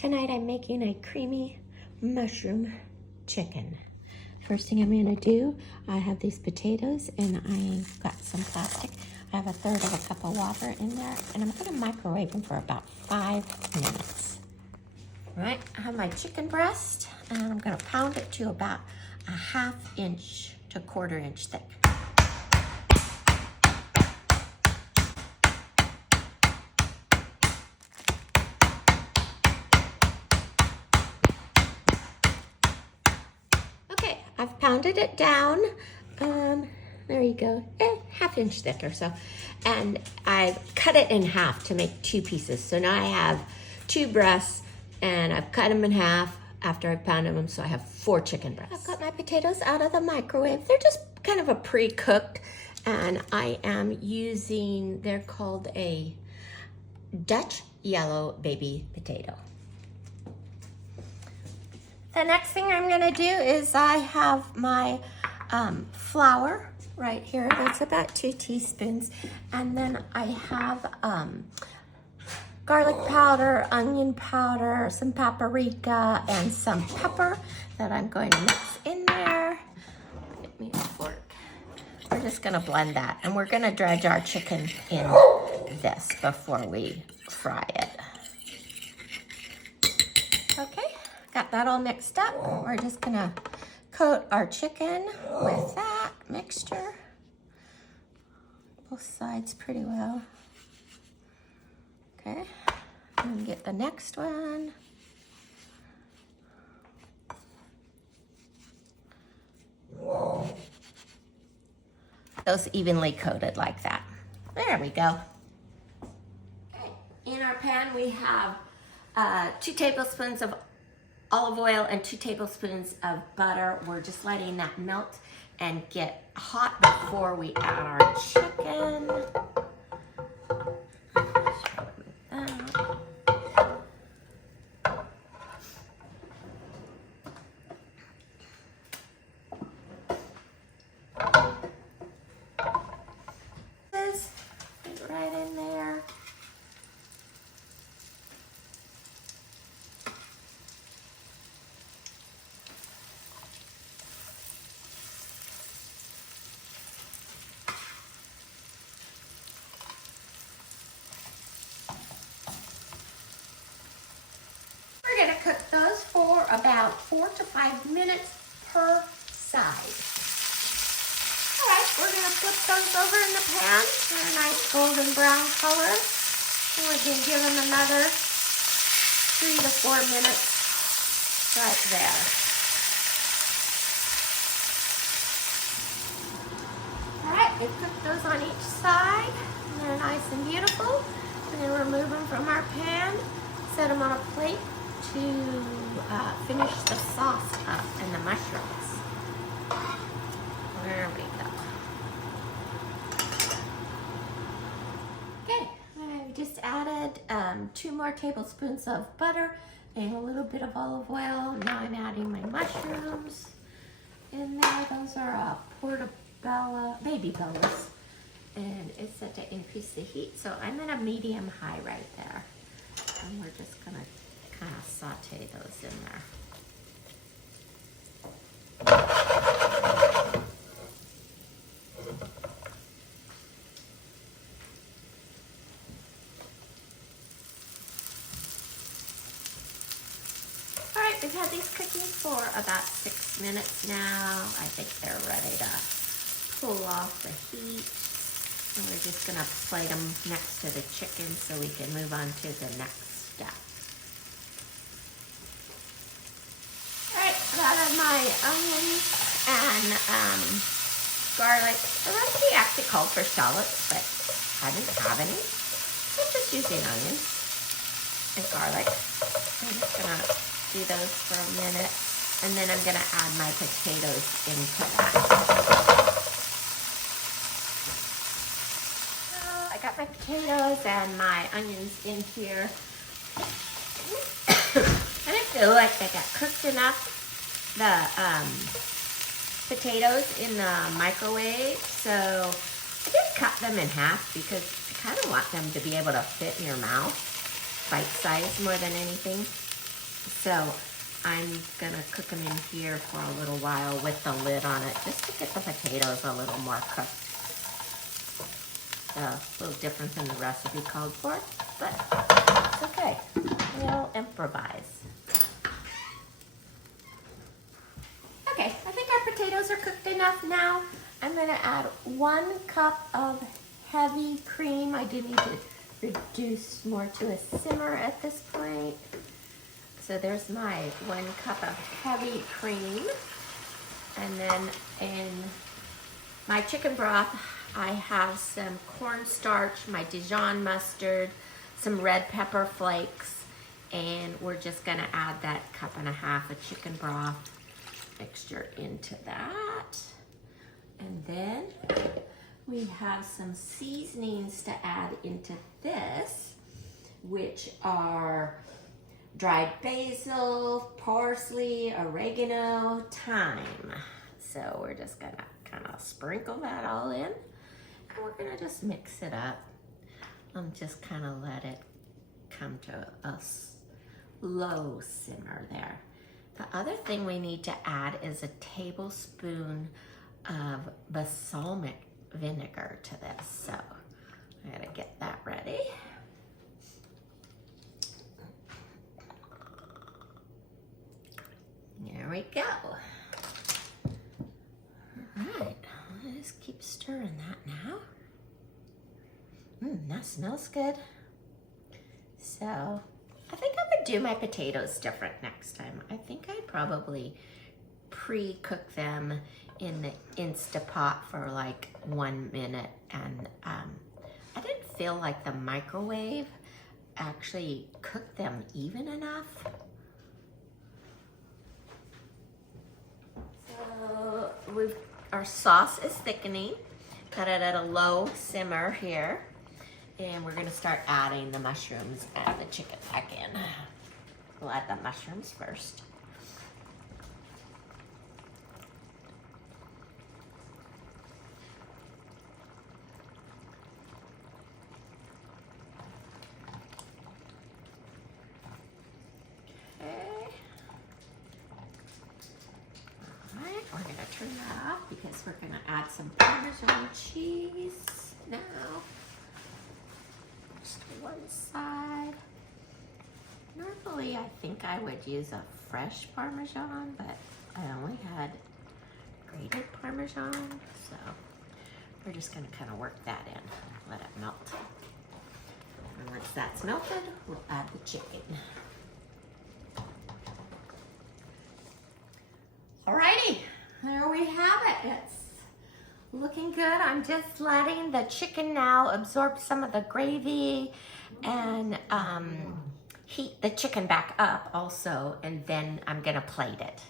Tonight I'm making a creamy mushroom chicken. First thing I'm gonna do, I have these potatoes and I've got some plastic. I have a third of a cup of water in there and I'm gonna microwave them for about 5 minutes. All right, I have my chicken breast and I'm gonna pound it to about a 1/2 inch to 1/4 inch thick. I've pounded it down, there you go, 1/2 inch thick or so. And I've cut it in half to make 2 pieces. So now I have 2 breasts and I've cut them in half after I've pounded them, so I have 4 chicken breasts. I've got my potatoes out of the microwave. They're just kind of a pre-cooked, and I am using, they're called a Dutch yellow baby potato. The next thing I'm gonna do is I have my flour right here. That's about 2 teaspoons. And then I have garlic powder, onion powder, some paprika, and some pepper that I'm going to mix in there. Get me a fork. We're just gonna blend that. And we're gonna dredge our chicken in this before we fry it. Okay. Got that all mixed up. We're just gonna coat our chicken with that mixture. Both sides pretty well. Okay, and get the next one. Those evenly coated like that. There we go. Okay. In our pan we have 2 tablespoons of olive oil and 2 tablespoons of butter. We're just letting that melt and get hot before we add our chicken. Right in there. We're gonna cook those for about 4 to 5 minutes per side. All right, we're gonna flip those over in the pan. They're a nice golden brown color. And we can give them another 3 to 4 minutes right there. All right, we cooked those on each side. And they're nice and beautiful. And then remove them from our pan, set them on a plate to finish the sauce up and the mushrooms. There we go. Okay, I just added 2 more tablespoons of butter and a little bit of olive oil. Now I'm adding my mushrooms in there. Those are portobello, baby bellas. And it's set to increase the heat. So I'm at a medium-high right there. And we're just gonna kind of saute those in there. All right, we've had these cooking for about 6 minutes now. I think they're ready to pull off the heat. And we're just gonna plate them next to the chicken so we can move on to the next step. Out of my onions and garlic. The recipe actually called for shallots, but I didn't have any. So I'm just using onions and garlic. I'm just gonna do those for a minute, and then I'm gonna add my potatoes into that. So I got my potatoes and my onions in here. I didn't feel like they got cooked enough, the potatoes in the microwave, so I just cut them in half because I kind of want them to be able to fit in your mouth, bite size more than anything. So I'm gonna cook them in here for a little while with the lid on it, just to get the potatoes a little more cooked. A little different than the recipe called for, but it's okay. We'll improvise. Okay, I think our potatoes are cooked enough now. I'm gonna add 1 cup of heavy cream. I do need to reduce more to a simmer at this point. So there's my 1 cup of heavy cream. And then in my chicken broth, I have some cornstarch, my Dijon mustard, some red pepper flakes, and we're just gonna add that 1.5 cups of chicken broth mixture into that. And then we have some seasonings to add into this, which are dried basil, parsley, oregano, thyme. So we're just gonna kind of sprinkle that all in, and we're gonna just mix it up and just kind of let it come to a low simmer there. The other thing we need to add is a tablespoon of balsamic vinegar to this. So I gotta get that ready. There we go. All right, I'll just keep stirring that now. That smells good. So I think I would do my potatoes different next time. I think I'd probably pre-cook them in the Instapot for like 1 minute, and I didn't feel like the microwave actually cooked them even enough. So our sauce is thickening. Got it at a low simmer here, and we're gonna start adding the mushrooms and the chicken back in. We'll add the mushrooms first. We're gonna turn that off because we're gonna add some Parmesan cheese now. Just to one side. Normally I think I would use a fresh Parmesan, but I only had grated Parmesan, so we're just gonna kind of work that in, let it melt. And once that's melted, we'll add the chicken. Alrighty. There we have it. It's looking good. I'm just letting the chicken now absorb some of the gravy and heat the chicken back up also, and then I'm gonna plate it.